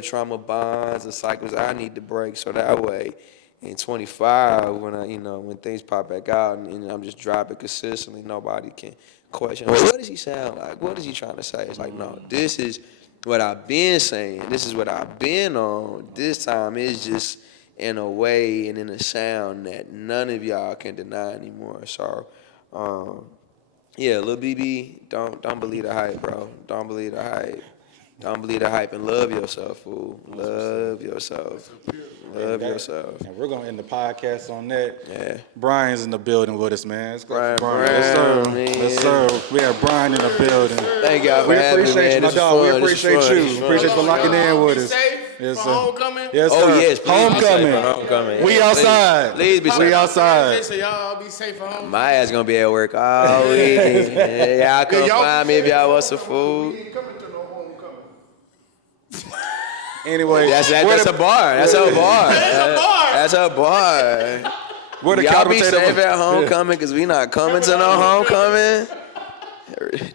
trauma bonds and cycles I need to break, so that way in 25, when things pop back out and I'm just dropping consistently, nobody can question, well, what does he sound like? What is he trying to say? It's like, no, this is what I've been saying. This is what I've been on. This time it's just in a way and in a sound that none of y'all can deny anymore. So, yeah, Lil BB, don't believe the hype, bro. Don't believe the hype. Don't believe the hype and love yourself, fool. Love yourself. Love yourself. And we're gonna end the podcast on that. Yeah. Brian's in the building with us, man. Let's go Brian for Brian. Yes, sir. Brown, man. Yes, sir. We have Brian in the building. Thank y'all for We having me, appreciate man. you, my This was dog. We fun. This was appreciate fun. you. This was Appreciate you for fun. locking in with Be us. safe Yes, for sir. homecoming. Yes, sir. Oh, yes. Please Homecoming. be safe for homecoming. We Yeah, outside. Please be We safe. outside. So y'all be safe for homecoming. My ass gonna be at work all week. Yeah, y'all come y'all find me if y'all want some We food. ain't coming to no homecoming. Anyway, That's a bar. That's a bar. That's a bar. we're the Y'all be commentator. safe at homecoming because we not coming to no homecoming.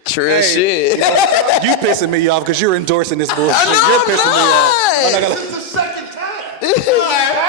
True shit. You pissing me off because you're endorsing this bullshit. No, You're I'm pissing me not. off. I'm not gonna. This is the second time.